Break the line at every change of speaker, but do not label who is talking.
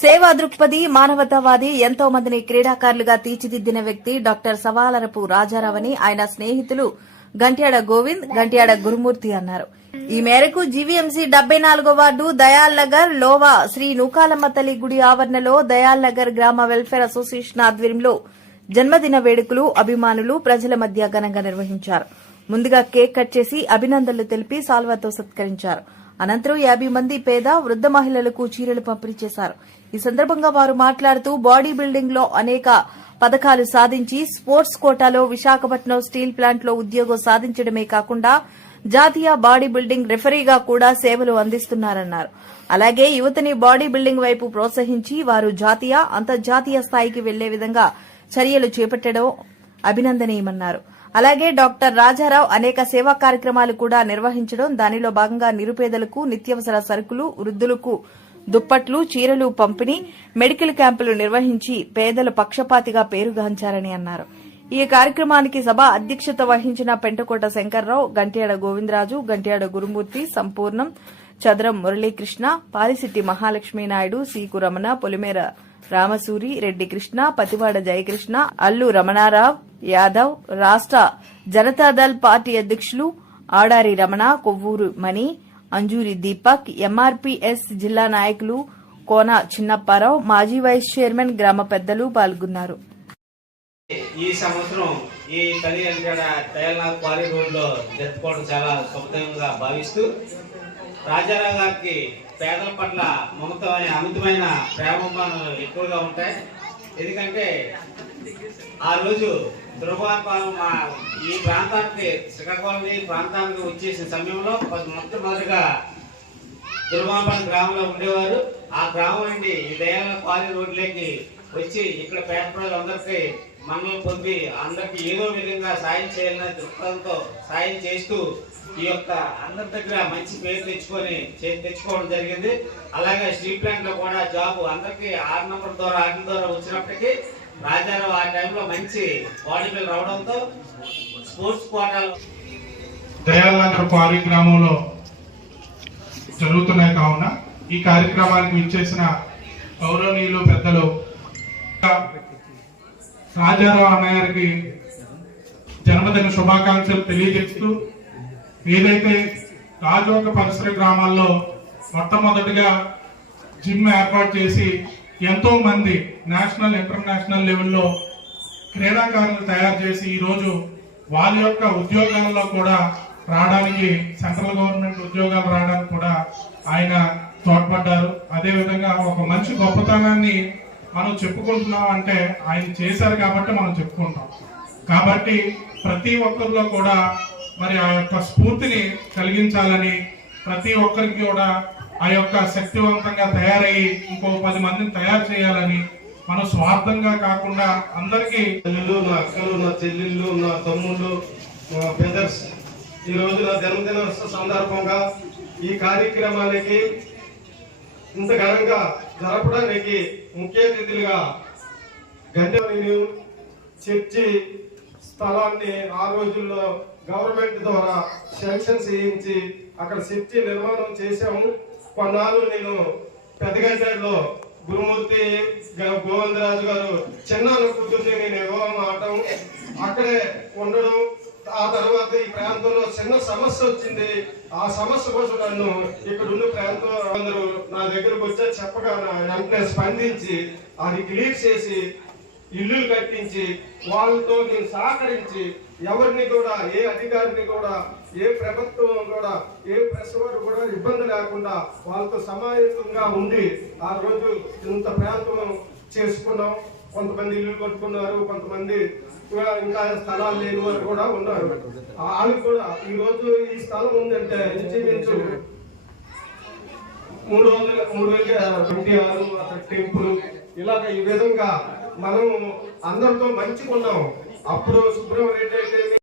సేవా దృక్పథి మానవతావాది ఎంతో మందిని క్రీడాకారులుగా తీర్చిదిద్దిన వ్యక్తి డాక్టర్ సవాలరపు రాజారావని ఆయన స్నేహితులు గంట్యాడ గోవింద్ గంట్యాడ గురుమూర్తి అన్నారు. ఈ మేరకు జీవీఎంసీ డెబ్బై నాలుగో వార్డు దయాల్ నగర్ లోవా శ్రీ నూకాలమ్మ తల్లి గుడి ఆవరణలో దయాల్ నగర్ గ్రామ వెల్ఫేర్ అసోసియేషన్ ఆధ్వర్యంలో జన్మదిన వేడుకలు అభిమానులు ప్రజల మధ్య ఘనంగా నిర్వహించారు. ముందుగా కేక్ కట్ చేసి అభినందనలు తెలిపి సాల్వాతో సత్కరించారు. అనంతరం యాభై మంది పేద వృద్ధ మహిళలకు చీరలు పంపిణీ చేశారు. ఈ సందర్భంగా వారు మాట్లాడుతూ బాడీ బిల్డింగ్లో అనేక పథకాలు సాధించి స్పోర్ట్స్ కోటాలో విశాఖపట్నం స్టీల్ ప్లాంట్లో ఉద్యోగం సాధించడమే కాకుండా జాతీయ బాడీ బిల్డింగ్ రెఫరీగా కూడా సేవలు అందిస్తున్నారన్నారు. అలాగే యువతని బాడీ బిల్డింగ్ వైపు ప్రోత్సహించి వారు జాతీయ అంతర్జాతీయ స్థాయికి వెళ్ళే విధంగా చర్యలు చేపట్టడం అభినందనీయమన్నారు. అలాగే డాక్టర్ రాజారావు అనేక సేవా కార్యక్రమాలు కూడా నిర్వహించడం దానిలో భాగంగా నిరుపేదలకు నిత్యావసర సరుకులు వృద్ధులకు దుప్పట్లు చీరలు పంపిణీ మెడికల్ క్యాంపులు నిర్వహించి పేదల పక్షపాతిగా పేరుగాంచారని అన్నారు. ఈ కార్యక్రమానికి సభ అధ్యక్షత వహించిన పెంటకోట శంకర్రావు గంట్యాడ గోవిందరాజు గంట్యాడ గురుమూర్తి సంపూర్ణం చదరం మురళీకృష్ణ పాలిసిట్టి మహాలక్ష్మీ నాయుడు సీకు రమణ పొలిమేర రామసూరి రెడ్డి కృష్ణ పతివాడ జయకృష్ణ అల్లు రమణారావు యాదవ్ రాష్ట జనతాదళ్ పార్టీ అధ్యక్షులు ఆడారి రమణ కొవ్వూరు మణి అంజూరి దీపక్ ఎంఆర్పీఎస్ జిల్లా నాయకులు కోన చిన్నప్పారావు మాజీ వైస్ చైర్మన్ గ్రామ పెద్దలు పాల్గొన్నారు.
ఈ సంవత్సరం ఈ తల్లి అంటాడ క్వారీ రోడ్లో జరుపుకోవడం చాలా శుభదంగా భావిస్తూ రాజారావు గారికి పేదల పట్ల మమతమైన అమితమైన ప్రేమమానాలు ఎక్కువగా ఉంటాయి. ఎందుకంటే ఆ రోజు దుర్వాపాలు మా ఈ ప్రాంతానికి శ్రీకాకుళం ప్రాంతానికి వచ్చేసిన సమయంలో మొట్టమొదటిగా దుర్వాపాల గ్రామంలో ఉండేవారు. ఆ గ్రామం నుండి ఈ దయాల పాలి రోడ్లోకి వచ్చి ఇక్కడ పేద ప్రజలందరికీ మనం పొంది అందరికి ఏదో విధంగా సాయం చేయాలనే దృక్పథంతో సాయం చేస్తూ ఈ యొక్క అందరి దగ్గర మంచి పేరు తెచ్చుకొని చే- తెచ్చుకోవడం జరిగింది. అలాగే స్టీల్ ప్లాంట్లో కూడా జాబ్ అందరికి ఆరు నంబర్ ద్వారా ఆరు ద్వారా వచ్చినప్పటికీ రాజారావు ఆ టైంలో మంచి బాడీ బిల్ రావడంతో స్పోర్ట్స్ కోటాలు
దయాలనగర్ పారి గ్రామంలో జరుగుతున్నాయి కావున ఈ కార్యక్రమానికి విచ్చేసిన గౌరవనీయులు పెద్దలు రాజారావు అన్నగారికి జన్మదిన శుభాకాంక్షలు తెలియజేస్తూ ఏదైతే రాజోక పరిసర గ్రామాల్లో మొట్టమొదటిగా జిమ్ ఏర్పాటు చేసి ఎంతో మంది నేషనల్ ఇంటర్నేషనల్ లెవెల్లో క్రీడాకారులు తయారు చేసి ఈరోజు వాళ్ళ యొక్క ఉద్యోగాలలో కూడా రావడానికి సెంట్రల్ గవర్నమెంట్ ఉద్యోగాలు రావడానికి కూడా ఆయన తోడ్పడ్డారు. అదేవిధంగా ఒక మంచి గొప్పతనాన్ని మనం చెప్పుకుంటున్నాం అంటే ఆయన చేశారు కాబట్టి మనం చెప్పుకుంటాం. కాబట్టి ప్రతి ఒక్కరిలో కూడా మరి ఆ యొక్క స్ఫూర్తిని కలిగించాలని ప్రతి ఒక్కరికి కూడా ఆ యొక్క శక్తివంతంగా తయారయ్యి ఇంకో పది మందిని తయారు చేయాలని మనం స్వార్థంగా కాకుండా అందరికీ
తల్లిలు నా అక్కలు నా చెల్లెళ్ళు నా తమ్ముళ్ళు నా బ్రదర్స్ ఈ రోజు నా జన్మదిన సందర్భంగా ఈ కార్యక్రమానికి ఇంత ఘనంగా జరపడానికి ముఖ్య అతిథులుగా గంటని చర్చి స్థలాన్ని ఆ రోజుల్లో గవర్నమెంట్ ద్వారా శాంక్షన్ చేయించి అక్కడ చర్చి నిర్మాణం చేశాము. కొన్నాళ్ళు నేను పెద్దగంటలో గురుమూర్తి గ- గోవిందరాజు గారు చిన్న కూతుర్ని నేను ఇవ్వడం అవటం అక్కడే ఉండడం ఆ తర్వాత ఈ ప్రాంతంలో చిన్న సమస్య వచ్చింది. ఆ సమస్య కోసం నన్ను ఇక్కడ ఉన్న ప్రాంతం అందరూ నా దగ్గరకు వచ్చా చెప్పగా నా వెంటనే స్పందించి అది క్లియర్ చేసి ఇల్లు కట్టించి వాళ్ళతో నేను సహకరించి ఎవరిని కూడా ఏ అధికారిని కూడా ఏ ప్రభుత్వం కూడా ఏ ప్రెస్ వారు కూడా ఇబ్బంది లేకుండా వాళ్ళతో సమాయత్తంగా ఉండి ఆ రోజు ఇంత ప్రాంతం చేసుకున్నాం. కొంతమంది ఇల్లు కట్టుకున్నారు కొంతమంది ఇంకా స్థలాలు లేని వారు కూడా ఉన్నారు. వాళ్ళు కూడా ఈ రోజు ఈ స్థలం ఉందంటే ఇంచుమించు మూడు వందల మూడు వేల ట్వంటీ ఆరు టెంపుల్ ఇలాగ ఈ విధంగా మనం అందరితో మంచిగా ఉన్నాం అప్పుడు సుబ్రహ్మణ్య రెడ్డి అయితే